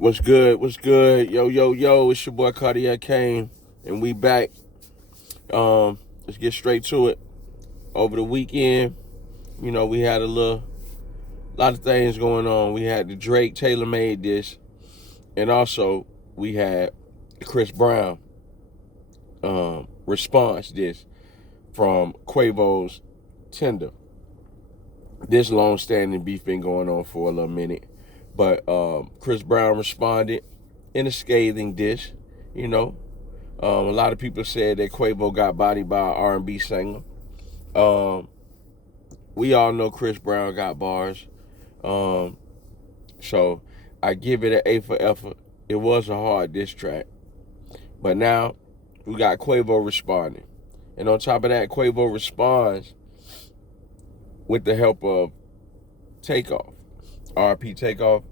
What's good? What's good? Yo, yo, yo, it's your boy Cardiac Kane, and we back. Let's get straight to it. Over the weekend, we had lot of things going on. We had the Drake Taylor Made dish, and also we had the Chris Brown response dish from Quavo's Tender. This long-standing beef been going on for a little minute, but Chris Brown responded in a scathing dish. You know, a lot of people said that Quavo got bodied by an R&B singer. Um, we all know Chris Brown got bars, um, so I give it an A for effort. It was a hard diss track, but now we got Quavo responding, and on top of that, Quavo responds with the help of Takeoff, RP Takeoff.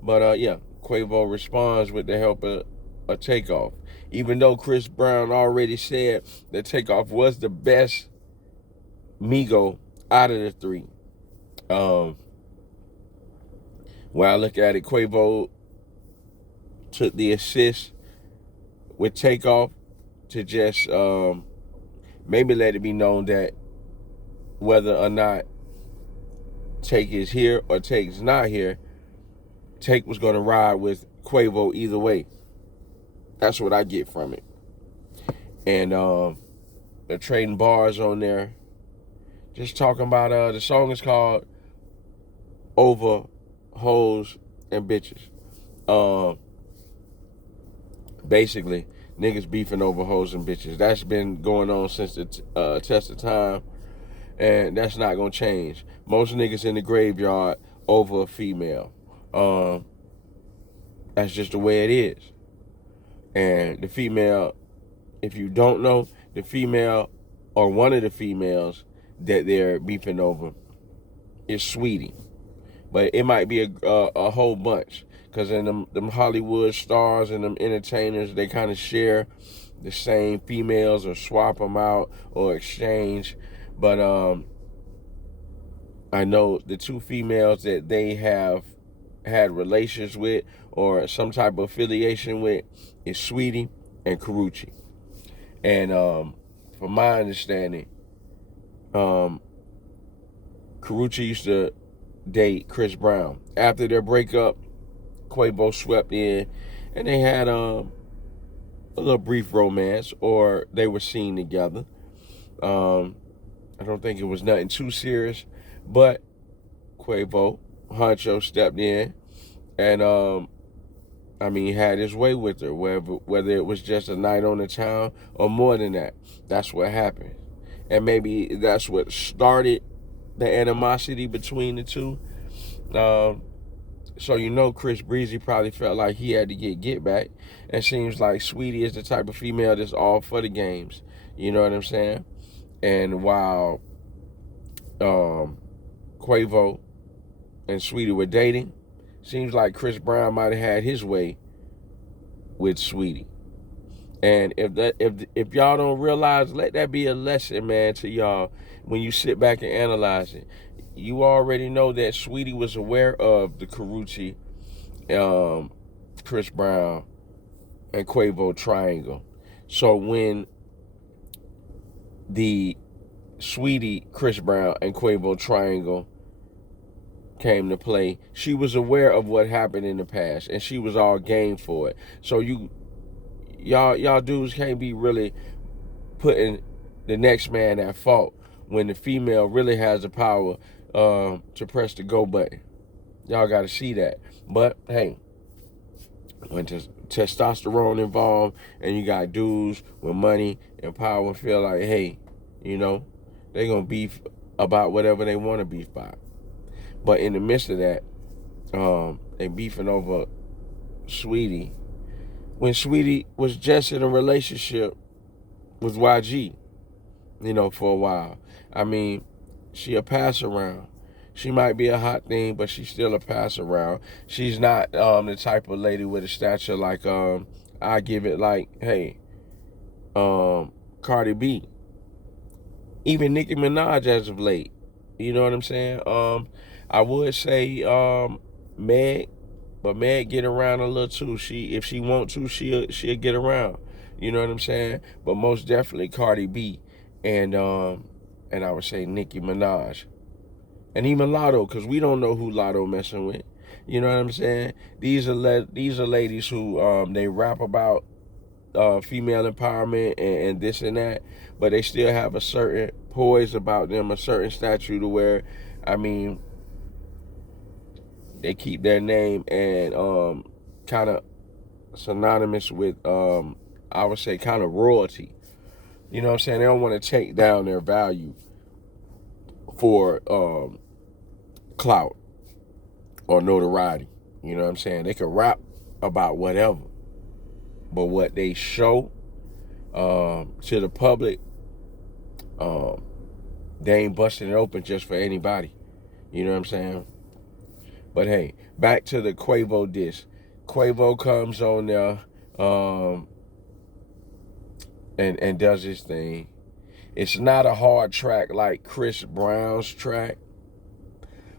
But yeah, Quavo responds with the help of a Takeoff. Even though Chris Brown already said that Takeoff was the best Migo out of the three. Um, when I look at it, Quavo took the assist with Takeoff to just maybe let it be known that whether or not Take is here or Take's not here, Take was going to ride with Quavo either way. That's what I get from it. And they're trading bars on there. Just talking about the song is called Over Hoes and Bitches. Basically, niggas beefing over hoes and bitches. That's been going on since the test of time, and that's not gonna change. Most niggas in the graveyard over a female. That's just the way it is. And the female, if you don't know, the female or one of the females that they're beefing over is Sweetie. But it might be a whole bunch. Because in them Hollywood stars and them entertainers, they kind of share the same females or swap them out or exchange. But I know the two females that they have had relations with or some type of affiliation with is Sweetie and Karrueche. And from my understanding, Karrueche used to date Chris Brown. After their breakup, Quavo swept in, and they had a little brief romance, or they were seen together. I don't think it was nothing too serious, but Quavo, Honcho, stepped in, and had his way with her, whether it was just a night on the town or more than that. That's what happened, and maybe that's what started the animosity between the two. So Chris Breezy probably felt like he had to get back. It seems like Sweetie is the type of female that's all for the games. You know what I'm saying? And while Quavo and Sweetie were dating, seems like Chris Brown might have had his way with Sweetie. And if y'all don't realize, let that be a lesson, man, to y'all when you sit back and analyze it. You already know that Sweetie was aware of the Karrueche, Chris Brown, and Quavo triangle. So when the Sweetie, Chris Brown, and Quavo triangle came to play, she was aware of what happened in the past, and she was all game for it. So y'all dudes can't be really putting the next man at fault when the female really has the power to press the go button. Y'all got to see that. But hey, when testosterone involved and you got dudes with money and power feel like, hey, they gonna beef about whatever they want to beef about. But in the midst of that, they beefing over Sweetie when Sweetie was just in a relationship with YG, for a while. She a pass around. She might be a hot thing, but she's still a pass around. She's not the type of lady with a stature like I give it like, hey, Cardi B. Even Nicki Minaj as of late. You know what I'm saying? I would say Meg But Meg get around a little too. If she want to, she'll get around. You know what I'm saying? But most definitely Cardi B and I would say Nicki Minaj. And even Lotto, because we don't know who Lotto messing with. You know what I'm saying? These are ladies who they rap about female empowerment and this and that, but they still have a certain poise about them, a certain stature to where, I mean, they keep their name and kind of synonymous with, I would say, kind of royalty. You know what I'm saying? They don't want to take down their value for clout or notoriety. You know what I'm saying? They can rap about whatever, but what they show to the public, they ain't busting it open just for anybody. You know what I'm saying? But hey, back to the Quavo diss. Quavo comes on there and does his thing. It's not a hard track like Chris Brown's track,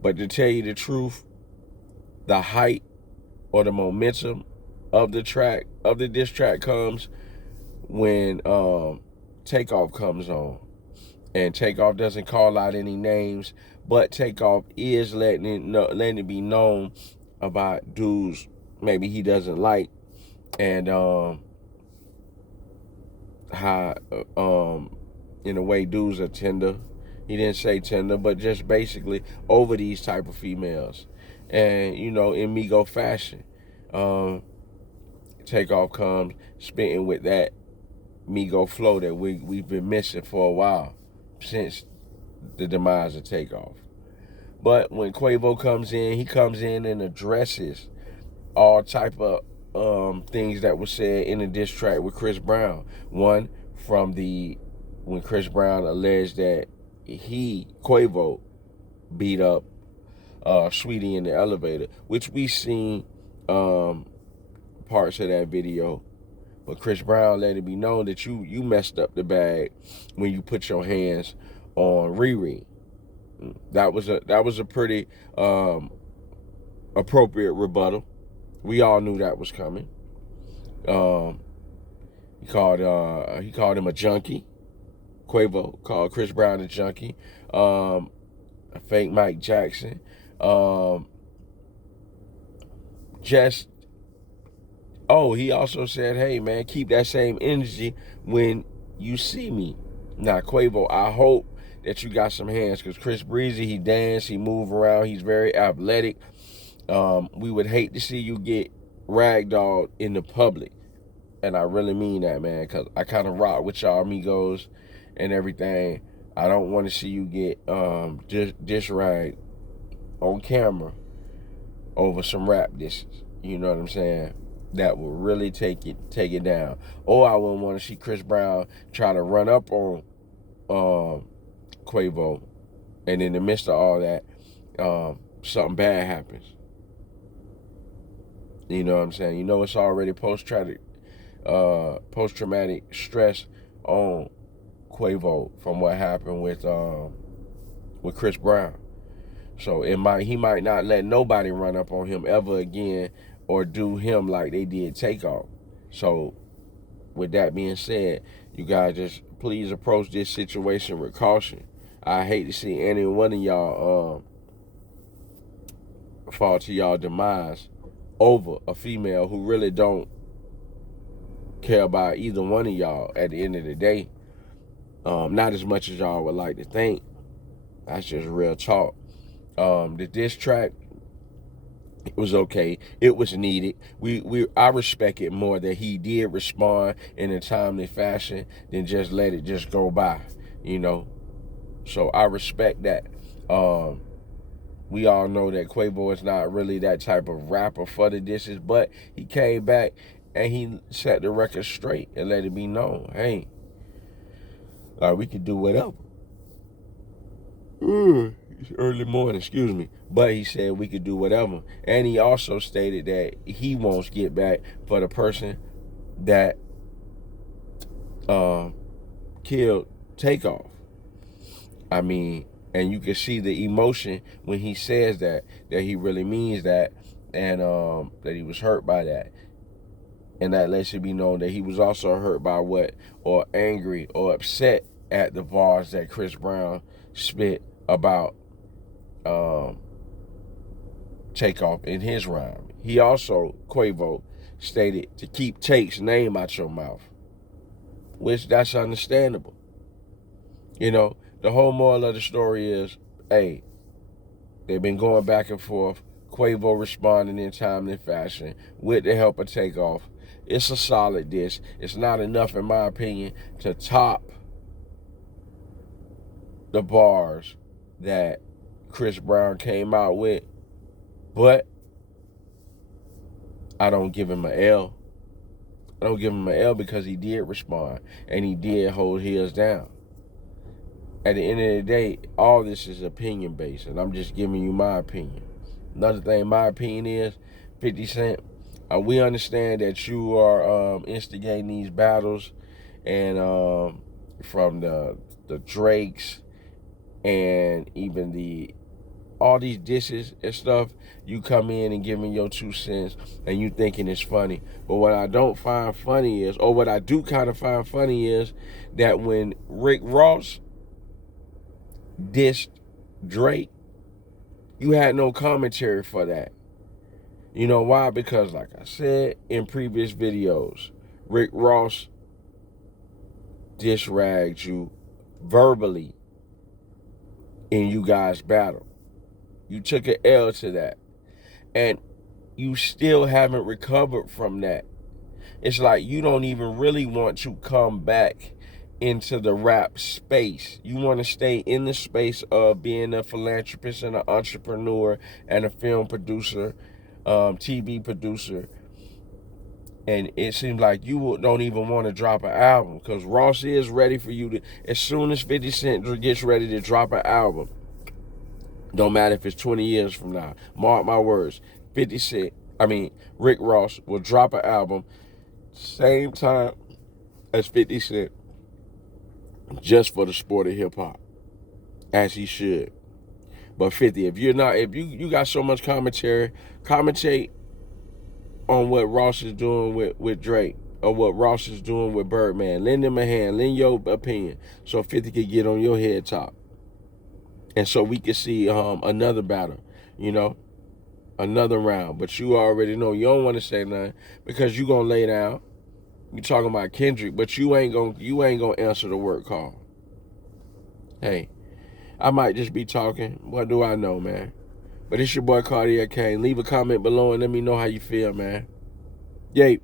but to tell you the truth, the height or the momentum of the track, of the diss track, comes when Takeoff comes on. And Takeoff doesn't call out any names, but Takeoff is letting it be known about dudes maybe he doesn't like, and how in a way dudes are tender. He didn't say tender, but just basically over these type of females. And you know, in Migo fashion, Takeoff comes spitting with that Migo flow that we've been missing for a while, since the demise of Takeoff. But when Quavo comes in, he comes in and addresses all type of things that were said in the diss track with Chris Brown. One, from when Chris Brown alleged that Quavo, beat up Sweetie in the elevator, which we seen parts of that video. But Chris Brown let it be known that you messed up the bag when you put your hands on Riri. That was a pretty appropriate rebuttal. We all knew that was coming. He called him a junkie. Quavo called Chris Brown a junkie. A fake Mike Jackson. He also said, hey man, keep that same energy when you see me. Now Quavo, I hope that you got some hands, because Chris Breezy, he dance, he move around, he's very athletic. We would hate to see you get ragdolled in the public. And I really mean that, man, because I kind of rock with y'all amigos and everything. I don't want to see you get diss ragged on camera over some rap disses. You know what I'm saying? That will really take it down. Or I wouldn't want to see Chris Brown try to run up on Quavo, and in the midst of all that, something bad happens. You know what I'm saying? You know, it's already post-traumatic stress on Quavo from what happened with Chris Brown. So he might not let nobody run up on him ever again or do him like they did Takeoff. So with that being said, you guys just please approach this situation with caution. I hate to see any one of y'all fall to y'all demise over a female who really don't care about either one of y'all at the end of the day. Not as much as y'all would like to think. That's just real talk. The diss track, it was okay. It was needed. I respect it more that he did respond in a timely fashion than just let it just go by, you know. So I respect that. We all know that Quavo is not really that type of rapper for the disses, but he came back and he set the record straight and let it be known, hey, we could do whatever. It's early morning, excuse me. But he said we could do whatever. And he also stated that he wants get back for the person that killed Takeoff. I mean, and you can see the emotion when he says that he really means that. and that he was hurt by that. And that lets it be known that he was also hurt by or angry or upset at the bars that Chris Brown spit about Takeoff in his rhyme. He also, Quavo, stated to keep Take's name out your mouth, which that's understandable. You know, the whole moral of the story is, hey, they've been going back and forth. Quavo responding in timely fashion with the help of Takeoff. It's a solid diss. It's not enough, in my opinion, to top the bars that Chris Brown came out with. But I don't give him an L. I don't give him an L because he did respond and he did hold his down. At the end of the day, all this is opinion based, and I'm just giving you my opinion. Another thing, my opinion is 50 Cent. We understand that you are instigating these battles, and from the Drakes and even all these dishes and stuff, you come in and giving your 2 cents and you thinking it's funny. But what I don't find funny is, or what I do kind of find funny is, that when Rick Ross dissed Drake, you had no commentary for that. You know why? Because like I said in previous videos, Rick Ross diss-ragged you verbally in you guys' battle. You took an L to that. And you still haven't recovered from that. It's like you don't even really want to come back into the rap space. You want to stay in the space of being a philanthropist and an entrepreneur and a film producer, TV producer. And it seems like you don't even want to drop an album, because Ross is ready for you to, as soon as 50 Cent gets ready to drop an album, don't matter if it's 20 years from now, mark my words, Rick Ross will drop an album same time as 50 Cent, just for the sport of hip hop, as he should. But 50, if you got so much commentary, commentate on what Ross is doing with Drake, or what Ross is doing with Birdman. Lend him a hand, lend your opinion, so 50 could get on your head top. And so we can see another battle, another round. But you already know you don't want to say nothing, because you gonna lay down. You talking about Kendrick, but you ain't gonna answer the work call. Hey, I might just be talking. What do I know, man? But it's your boy Cardiac Kane. Leave a comment below and let me know how you feel, man. Yay.